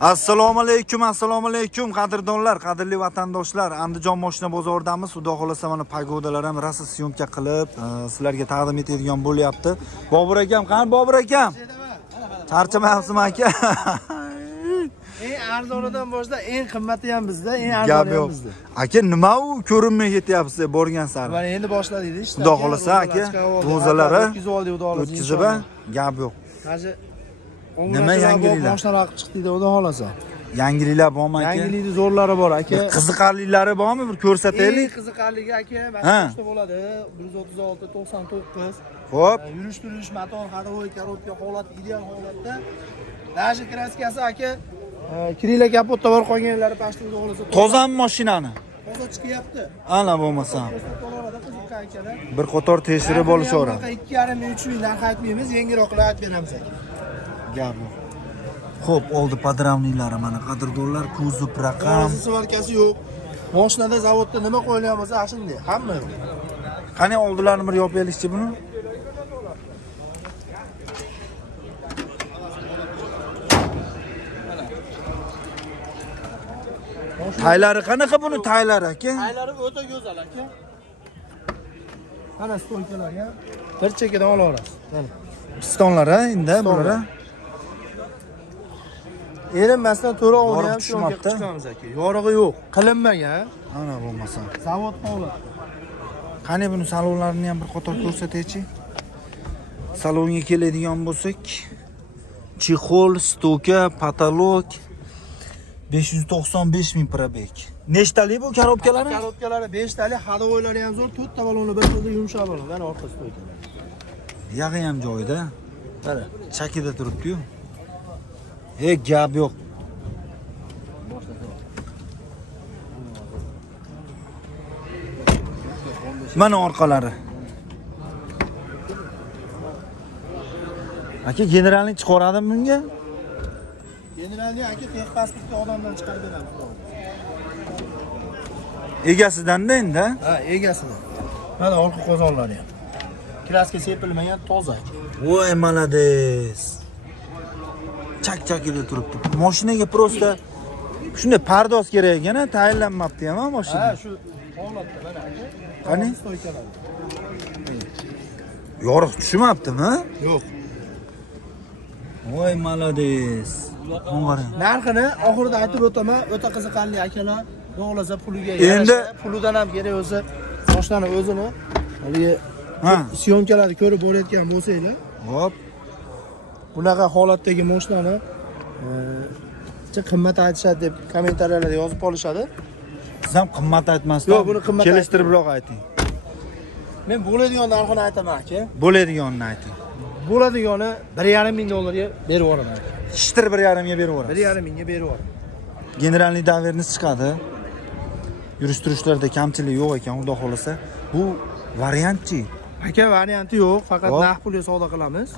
Assalomu alaykum qadrdonlar, qadrli vatandoshlar. Andijon mashina bozoridamiz. Xudo xolasa mana pagodalar ham rosa syomka qilib sizlarga taqdim etadigan bo'lyapti. Bobur akam, qani Bobur akam? Charchamayapsizmi aka? Eng arzonidan boshlab eng qimmati ham bizda, eng arzoni ham bizda. Aka, nima u ko'rinmay ketyapsiz borgan sari? Mana endi boshladik ishni. Xudo xolasa aka, ro'zalari o'tkazib gap yo'q. Hozir nima yangiliklar? Mashinalar qilib chiqdi dedi, xudo xolasa. Yangiliklar bormi aka? Yangiliklar zo'rlari bor aka. Qiziqarlilari bormi? Bir ko'rsataylik. Qiziqarligi aka, mana bo'ladi. 136 99. Xo'p. Yurish, motor, ходовой, коробка holat ideal holatda. Даже kraskasi aka, kirila kapotda bor qolganlari pastda bo'lsa. Tozami mashinani? Toza chiqyapti. Ana bo'lmasa. Bir qator tekshirib bo'lishaveradi. 2,5-3 ming narx aytmaymiz, yengilroqlar aytib beramiz aka. Gap yo'q. Xo'p, oldi podramnilari mana qadrdonlar, kuzov raqam. Svarkasi yo'q. Mashinada zavodda nima qo'yilgan bo'lsa, shunday, hamma yo'q. Qani oldilarini bir yopib berishchi buni? Taylari qanaqa buni taylari aka? Taylari o'ta go'zal aka. Mana stoykalar ham bir chekkadan olaverasiz. Mana Pistonlar endi bular. Erinmasdan to'ra o'yni ham tushmoqda. chiqamiz aka. Yorug'i yo'q, qilinmagan. Ana bo'lmasa. Zavod holat. Qani buni salonlarini ham bir qator ko'rsataychi. Salonga keladigan bo'lsak, chexol, stoka, patolog 595 ming probek. Nechtali bu korobkalari? Korobkalari 5 tali, ходовойлari ham zo'r, 4 ta baloni bir xilda yumshoq balon. Mana orqa stoyka. Yag'i ham joyida. Qara, chakida turibdi-yu. Gap yo'q. Mana orqalari. Aka, generalni chiqaradimi bunga? Generalni aka tex pasportga odamdan chiqarib beramiz. Egasidan-da endi. Ha, egasidan. Mana orqa qozonlari ham. Kraska sepilmagan, toza. Voy, malades. Chak-chakida turibdi. Mashinaga prosta shunday pardoz kerak ekan-a, tayinlanmabdi ham mashina. Ha, shu holatda mana aka. Qani? Stoykalar. Yorug' tushmabdimi? Yo'q. Voy, malades. Narxini oxirida aytib o'taman, o'ta qiziqarli akalar. Xo'lasa puliga endi pulidan ham kerak bo'lsa, mashinani o'zini haligi syomkalarni ko'rib borayotgan bo'lsanglar, hop, bunaqa holatdagi mashinani qimmat aytishadi deb kommentariylarda yozib qolishadi. Siz ham qimmat aytmasdan, yo'q, buni qimmat kelishtiribroq ayting. Men bo'ladigan narxini aytaman aka. Bo'ladiganini ayting. Bo'ladigani 1,5 ming dollarga berib yuboraman aka. Ishtir 1,5 ga berib yuborasiz. 1,5 mingga berib yuboraman. Generalniy daverniz chiqadi. Yurish-turishlarda kamchilik yo'q ekan, xudo xolasa. Bu variantchi. Aka, varianti yo'q, faqat naqd pulga savdo qilamiz.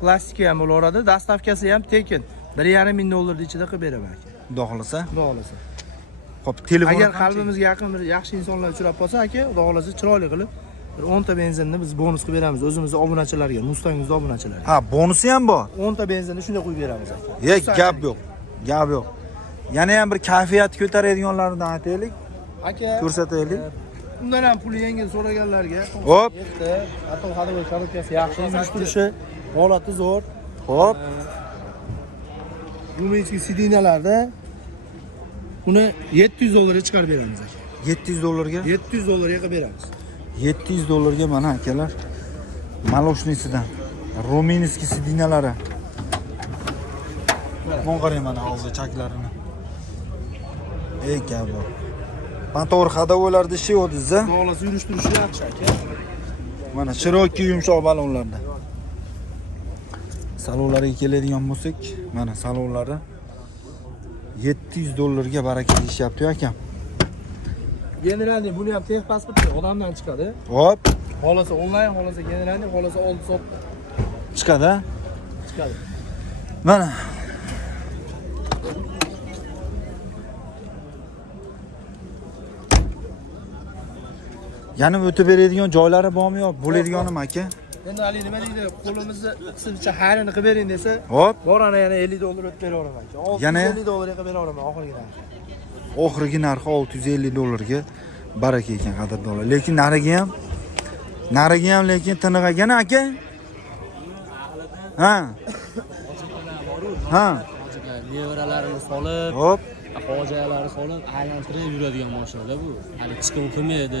Plastik ham bo'laveradi, dastavkasi ham tekin. 1,5 ming dollar ichida qilib beraman aka. Xudo xolasa. Xudo xolasa. Xo'p, telefon agar qalbimizga yaqin bir yaxshi insonlar uchrab qolsa aka, xudo xolasa chiroyli qilib bir 10 ta benzinni biz bonus qilib beramiz o'zimizning obunachilarga, Mustang'imiz obunachilariga. Ha, bonusi ham bor. 10 ta benzinni shunday qo'yib beramiz aka. Gap yo'q. Gap yo'q. Yana ham bir kayfiyat ko'taradiganlardan aytaylik. Aka, ko'rsataylik. Undan ham puli yengil so'raganlarga. Hop. Hatto ходовой korobkasi yaxshi, yurish turishi holati zo'r. Hop. Yumeyski sidinalarda uni 700 dollarga chiqarib beramiz aka. 700 dollarga? 700 dollarga qilib beramiz. 700 dollarga mana akalar. Maloshnitsidan Rominskiy sidinalari. Mana qarang mana hozir chaklarini. Gap bor. Motor ходовойlarda ishi yo'q-da. Xolasi yurish turishi yaxshi aka. Mana Cherokee yumshoq balonlarda. Salonlariga keladigan bo'lsak, mana salonlari 700 dollarga baraka deyishyapti akam. Generalniy buni ham tex pasportga odamdan chiqadi. Hop. Xolasa onlayn, xolasa generalniy, xolasa oldi sot chiqadi. Chiqadi. Mana yana o'tib beradigan joylari bormi yo? Bo'ladigani aka? Endi hali nima deydi, qo'limizni qisibcha xarini qilib bering desa, Hop, borana yana 50 dollar o'tib beraveraman aka. Yana? 650 dollarga qilib beraveraman oxirgi narxi. oxirgi narxi 650 dollarga baraka ekan qadrdonlar. Lekin nariga ham lekin tiniqagana aka. Ha. Ha. Nevaralarini solib, Hop. xo'jalarni solib, aylantirib yuradigan mashinada bu. Hali chiqim qilmaydi.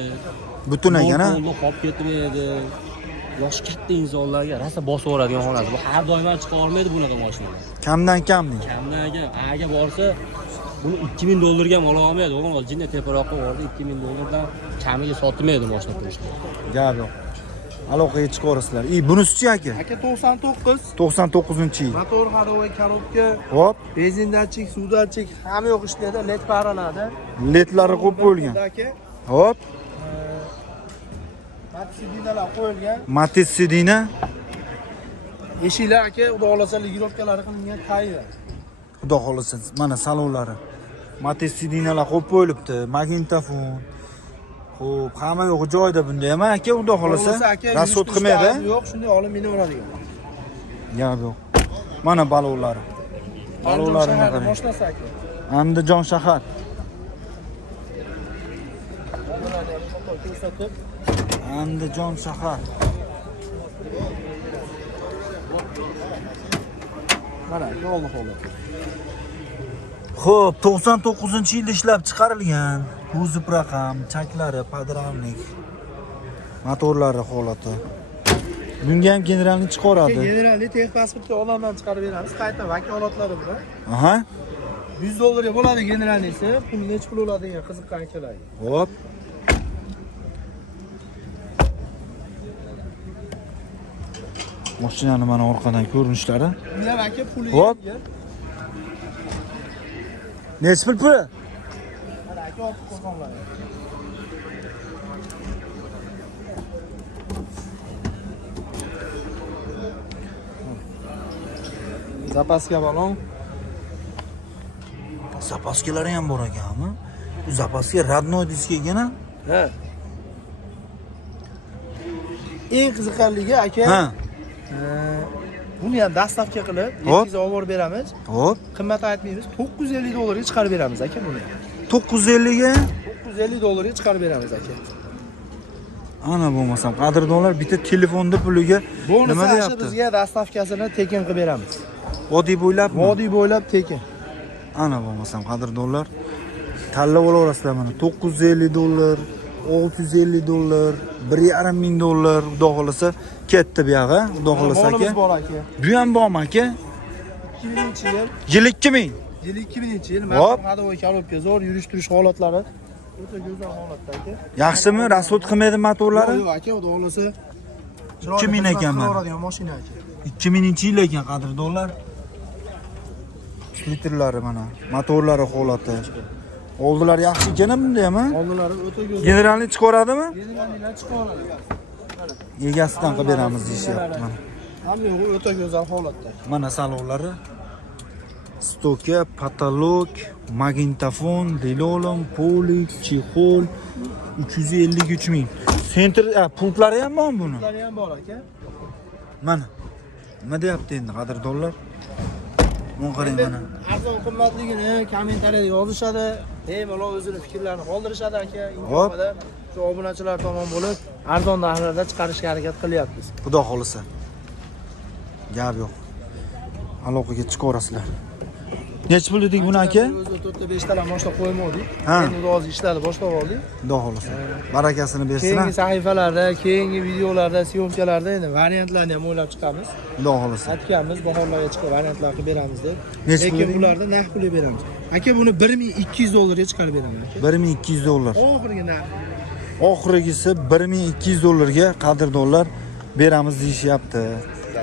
Butun ekana. Qo'lni qolib ketmaydi. Yoshi katta insonlarga rosa bosib yuboradigan holat. Bu har doim chiqa olmaydi bunaqa mashinalar. Kamdan kam deng. Kamdan aga borsa, buni 2000 dollarga ham ola olmaydi. O'g'lon jinni teparoqqa bordi, 2000 dollardan kamiga sotmaydi mashina turishni. Gap yo'q. Aloqaga chiqaverasizlar. Bunisi-chi aka? Aka 99. 99-yil. Motor hadovoy korobka, Hop, benzin datchik, suv datchik hamma yo'q ishlaydi, led paranadi. ledlari qo'yib qo'yilgan. Aka, Hop, matsidinalar qo'yilgan. Matiz sidina. Eshiklar aka, xudo xolasa ligirovkalari qilingan tayyor. Xudo xolasa, mana salonlari. Matiz sidinalar qo'yib qo'yilibdi. Magnitofon. Xo'p, hamma yo'q joyida bunda ham aka, xudo xolasa. Rasxod qilmaydi. Yo'q, shunday olib minaveradigan. Gap yo'q. Mana balonlari. Balonlarini shaharda qarang. boshlasa aka. Andijon shahar. Bularni ham foto ko'rsatib, Andijon shahar. mana yo'lni holat. Xo'p, 99-yilda ishlab chiqarilgan. Kuzov raqam, chaklari, podramnik. Motorlari holati. Bunga ham generalni chiqaradi. Generalni texpasportga odamdan chiqarib beramiz. Qayta vakolatlari bilan. Aha. 100 dollarga bo'ladi generalnisi. Pul necha pul bo'ladi degan qiziqqan akalarga. Hop. Mashinani mana orqadan ko'rinishlari. Bular aka puli. Hop. Necha pul puli? Mana aka olib qo'yganlar. Zapaska balon. Zapaskalari ham bor ekanmi? Bu zapaska родной disk ekan. Ha. Eng qiziqarligi aka, Ha. buni ham dastavka qilib, Hop. yetkazib olib beramiz. Hop. Qimmat aytmaymiz. 950 dollarga chiqarib beramiz aka buni. 950 ga. 950 dollarga chiqarib beramiz aka. Ana bo'lmasam, qadrdonlar bitta telefonda puliga Bonus nima ashi deyapti? bizga dastavkasini tekin qilib beramiz. Vodiy bo'ylabmi? Vodiy bo'ylab tekin. Ana bo'lmasam, qadrdonlar tanlab olaverasizlar mana. 950 dollar, 650 dollar, 1,5 ming dollar, xudo xolasa ketdi bu yog'i, xudo xolasa aka. Molimiz bor aka. Bu ham bormi aka? 2000-yil, Yil 2000. yil 2000-yil Hop. motor hadovoy korobka zo'r yurish turish holatlari o'ta go'zal holatda aka. Yaxshimi? Rasxod qilmaydi motorlari? Yo'q aka, xudo xolasa 2000 ekan mana. qilaveradigan mashina aka. 2000-yil ekan qadrdonlar. Litrlari mana, motorlari holati. Oldilari yaxshi ekan bunda ham, ha? Oldilari o'ta go'zal. Generalni chiqaradimi? Generallar chiqaveradi. Egasidan qilib beramiz deyishyapti mana. Hamma yo'g'i o'ta go'zal holatda. Mana salonlari. Stoka, patolog, magnitofon, delolom, polik, chexol 353 ming. Center punktlari ham bormi buni? Bunlar ham bor aka. Mana. Nima deyapti endi qadrdonlar? Mana qarang mana. Arzon qimmatligini kommentariyada yozishadi. Bemalol o'zini fikrlarini qoldirishadi aka. Hop. Imkonida shu obunachilar tomon bo'lib, arzon narxlarda chiqarishga harakat qilyapmiz. Xudo xolisa. Gap yo'q. Aloqaga chiqaverasizlar. Necha pul dedik buni aka? O'zi 4ta 5 talar boshlab qo'ymodik. Ha. Endi hozir ishlarni boshlab oldik. Xudo xolisa. Barakasini bersin. Keyingi sahifalarda, keyingi videolarda, syomkalarda endi variantlarni ham o'ylab chiqamiz. Xudo xolisa. Aytganmiz, bahorlarga chiqib variantlar qilib beramiz deb. Necha pul Lekin deding? bularni narx puli beramiz. Aka buni 1200 dollarga chiqarib beraman aka. 1200 dollar. Oxirgi narx. Oxirgisi 1200 dollarga qadrdonlar beramiz deyishyapti.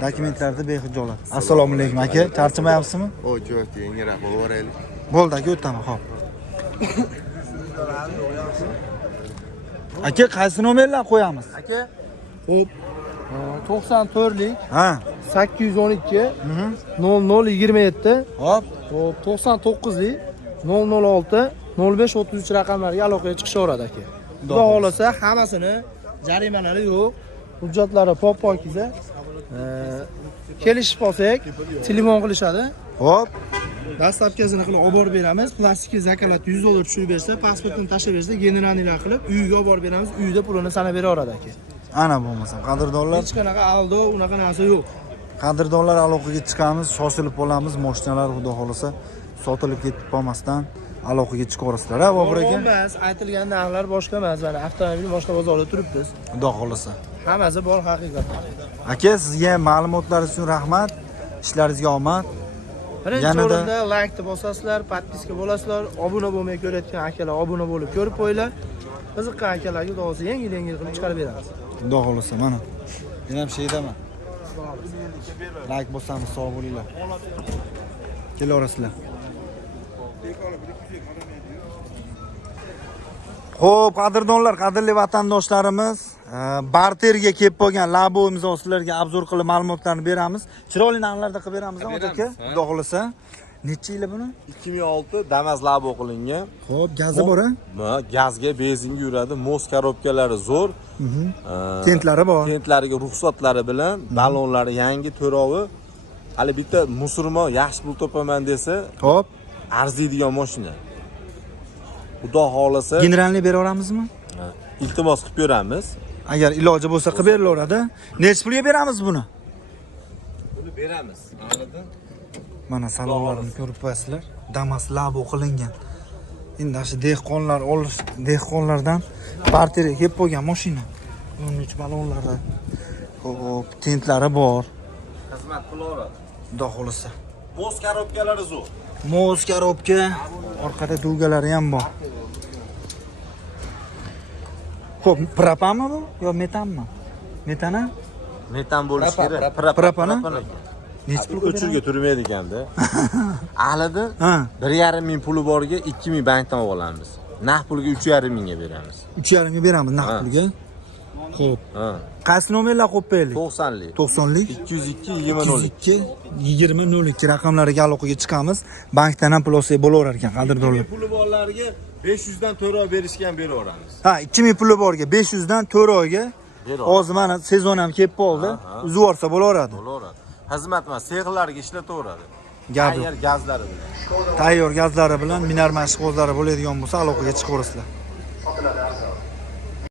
Dokumentlarda behijolat. Assalomu alaykum aka, charchamayapsizmi? Oy, jo'q, yengiroq bo'laveraylik. Bo'ldi aka, o'taman, xo'p. Aka, qaysi nomerlar qo'yamiz? Aka, xo'p. 94lik Ha. 812 0027 Hop. xo'p 99lik 006 0533 raqamlarga aloqaga chiqishaveradi aka. Xudo xolasa hammasini jarimalari yo'q, Hujjatlari pop-pokiza. Kelishib qolsak, telefon qilishadi. Xo'p. Dastlabkasini qilib olib borib beramiz. Plastik zakalat $100 tushirib bersa, pasportini tashlab bersa, generalnilar qilib uyiga olib borib beramiz. Uyida pulini sanab beraveradi aka. Ana bo'lmasa, qadrdonlar, Hech qanaqa aldov, unaqa narsa yo'q. qadrdonlar aloqaga chiqamiz, shoshilib qolamiz, mashinalar xudo xolasa sotilib ketib qolmasdan aloqaga chiqaverasizlar, ha, Bobur aka? Emas, aytilgan narxlar boshqa emas. Mana avtomobil boshqa bozorda turibmiz. Xudo xolasa. Hammasi bor haqiqatdan. Aka, sizga ma'lumotlaringiz uchun rahmat. Ishlaringizga omad. Birinchi Yanada- o'rinda like-ni bosasizlar, podpiska bo'lasizlar, obuna bo'lmay ko'rayotgan akalar obuna bo'lib ko'rib qo'yinglar. Qiziqqan akalarga do'sti yengil-yengil qilib chiqarib beramiz. Xudo xolasa, mana. Men ham sheydaman. Like bosamiz, sog' bo'linglar. Kelaverasizlar. Xo'p, qadrdonlar, qadrli vatandoshlarimiz, barterga kelib qolgan Labo imzo sizlarga obzor qilib ma'lumotlarni beramiz. Chiroyli narxlarda qilib beramiz, aka. Xudo xolasa. Necha yil buni? 2006 Damas Labo qilingan. Xo'p, gazi bor-a? Gazga, benzinga yuradi. Mos korobkalari zo'r. Tentlari bor. Tentlariga ruxsatlari bilan ballonlari yangi to'rovi. Hali bitta musulmon yaxshi pul topaman desa, Xo'p, arziydigan mashina. Xudo xolasa, generalni beraveramizmi? iltimos qilib beramiz. Agar iloji bo'lsa qilib berilaveradi. Necha pulga beramiz buni? Buni beramiz. Anladin? Mana salonlarni ko'rib qo'yasizlar. Damas Labo qilingan. Endi shu dehqonlar olish, dehqonlardan barterga kelib qolgan mashina. 13 ballonlari. Xo'p, tentlari bor. Xizmat qilaveradi. Xudo xolasa. Mos korobkalari zo'r. Mos korobka, orqada dugalari ham bor. Xo'p, propanmi bu yo metanmi? Metana? Metan bo'lishi kerak. Propana? Necha pulga O'chirga turmaydi ekanda. Ahlida Ha, 1,5 ming puli borga 2 ming bankdan olamiz. Naqd pulga 3,5 mingga beramiz. 3,5 ga beramiz naqd pulga. Xo'p. Ha. Qaysi nomerlar qo'yib qo'yaylik? 90lik. 90lik 202 20 202 raqamlariga aloqaga chiqamiz. Bankdan ham pul olsak bo'laverar ekan, qadrdonlar. puli borlarga 500 dan to'rov berishgan beraveramiz. Ha, 2000 puli borga 500 dan 4 oyga. Hozir mana sezon ham kelib qoldi. Uzib yuborsa bo'laveradi. Bo'laveradi. Xizmat emas, sexlarga ishlataveradi. Gap yo'q. Tayyor gazlari bilan. Tayyor gazlari bilan minar mashq g'ozlari bo'ladigan bo'lsa aloqaga chiqaverasizlar.